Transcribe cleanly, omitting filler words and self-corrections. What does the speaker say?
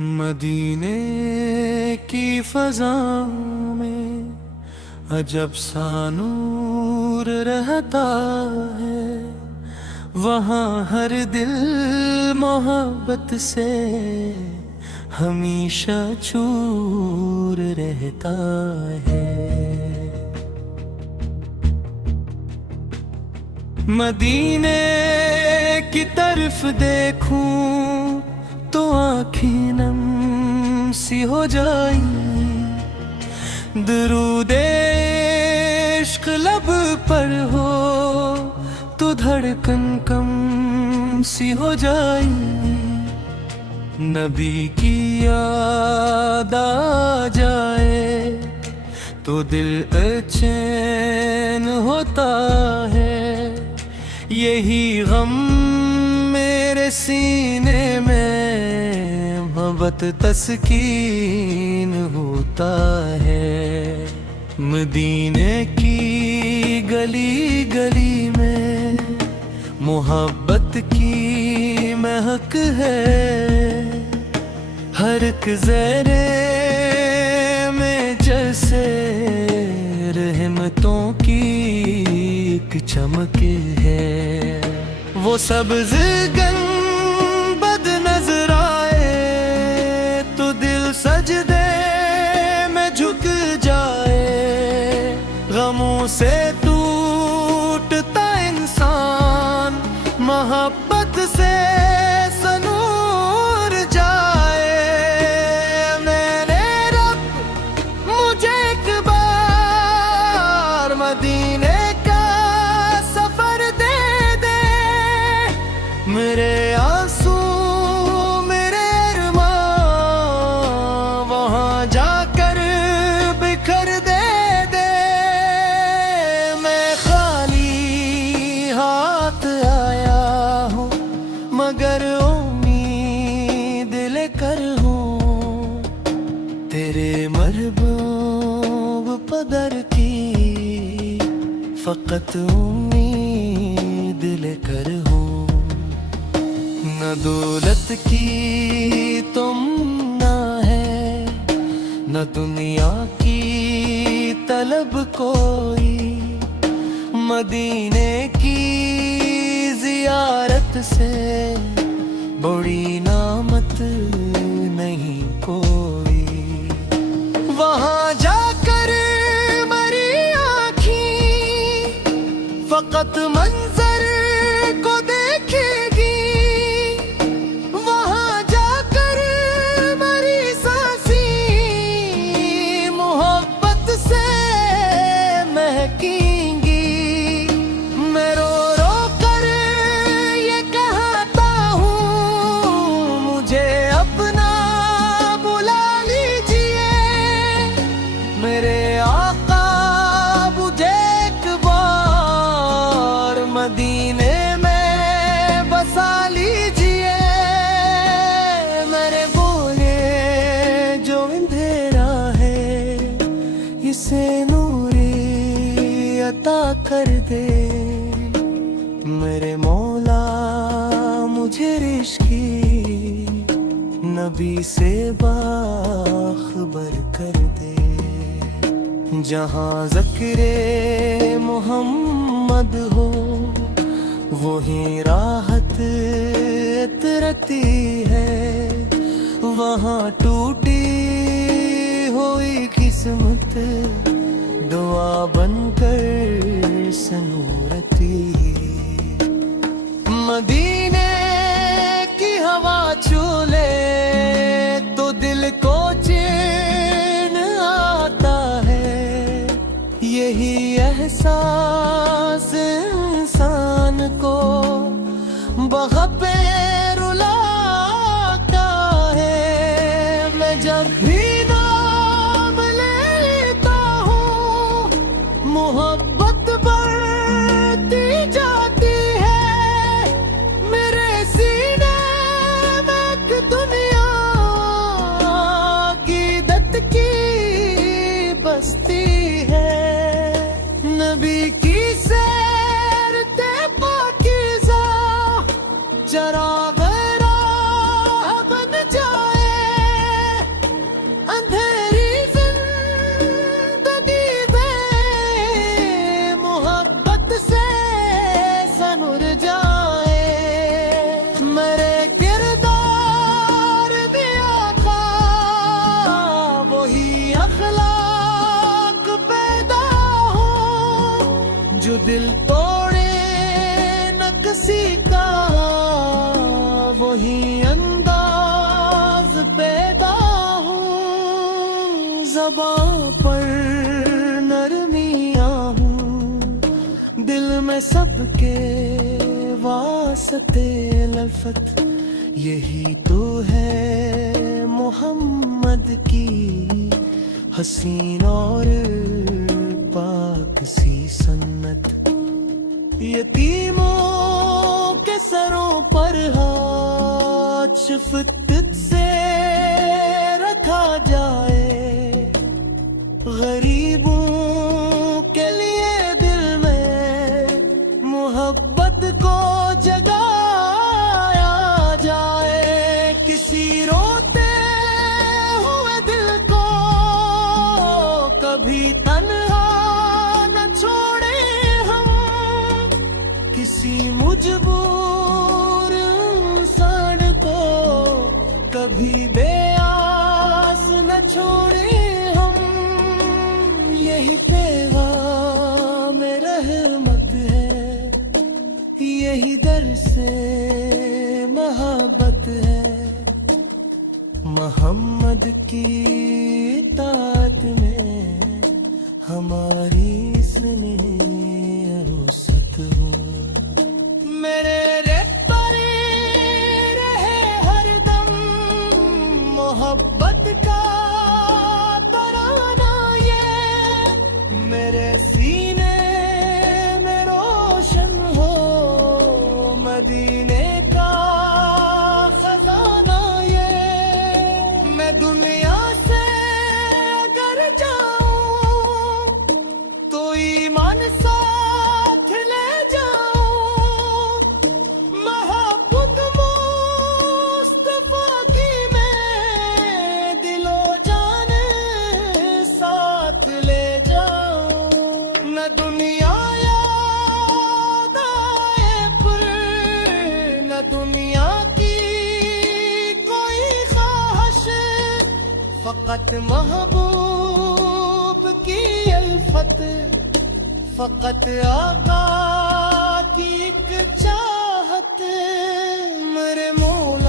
मदीने की फजा में अजब सा नूर रहता है। वहाँ हर दिल मोहब्बत से हमेशा चूर रहता है। मदीने की तरफ देखूं तो आँखें नम सी हो जाएं। दरूदे इश्क लब पर हो तो धड़कन कम सी हो जाएं। नबी की याद आ जाए तो दिल बेचैन होता है। यही गम मेरे सीने में मोहब्बत तस्कीन होता है। मदीने की गली गली में मोहब्बत की महक है। हर एक ज़रे में जैसे रहमतों की एक चमक है। वो सब्ज़ गुंबद नजर आए तो दिल सजदे में झुक जाए। गमों से टूटता इंसान मोहब्बत से सनूर जाए। मेरे रब मुझे एक बार मदीने का सफर दे दे। मेरे आंसू मेरे अरमां वहाँ जाकर बिखर दे दे। मैं खाली हाथ आया हूँ मगर उम्मीद लेकर हूँ। तेरे महबूब पदर की फकत उम्मीद लेकर हूँ। न दौलत की तुमना है न दुनिया की तलब कोई। मदीने की जियारत से बड़ी नामत नहीं कोई। वहाँ जाकर मरी आँखी फकत मंजर को देखेगी। वहाँ जाकर मरी सांसी मोहब्बत से महकेंगी। मैं रो रो कर ये कहता हूँ मुझे अपना बुला लीजिए। मेरे आका मुझे एक बार मदीने में बसा लीजिए। मेरे बोले जो अंधेरा है इसे नूरी अता कर दे। मेरे मौला मुझे रिश्की नबी से बाखबर कर दे। जहाँ ज़िक्रे मोहम्मद हो वहीं राहत इतरती है। वहाँ टूटी हुई किस्मत दुआ बनकर सनूरती। मदीने की हवा छू ले तो दिल को चैन आता है। यही एहसास इंसान को बग़पे रुलाता है। मैं जब भी नाम लेता हूँ मोहब्बत बढ़ती जाती है। मेरे सीने में एक दुनिया अक़ीदत की बस्ती है। नबी की सैर ते पाकीज़ा चराग़ राह बन जाए। दिल तोड़े न किसी का, वही अंदाज पैदा हूँ। ज़बां पर नरमियाँ हूँ, दिल में सबके वास्ते लफ़त। यही तो है मोहम्मद की हसीन और पाक सी सन्नत। यतीमों के सरों पर हाथ शफ़क़त से रखा जाए, गरीबों के लिए दिल में मोहब्बत को जगाया जाए। किसी रोते हुए दिल को कभी तन्हा न छोड़े हम, किसी मजबूर इंसान को कभी बेआस न छोड़े हम। यही पैगाम रहमत है, यही दर्से मोहब्बत है। मोहम्मद की इताअत में हमारी स्नेह रुसत हो। मेरे रेतरे रहे हरदम मोहब्बत का तराना ये, मेरे सीने में रोशन हो मदीने का खजाना ये। मैं दुनिया से अगर जाऊं तो ईमान साथ ले जाऊं, मोहब्बत मुस्तफा की मैं दिलो जान साथ ले जाऊं। न दुनिया याद आए पर न दुनिया की कोई ख्वाहिश, फकत महबूब की अल्फत, फकत आका की एक चाहत। मेरे मौला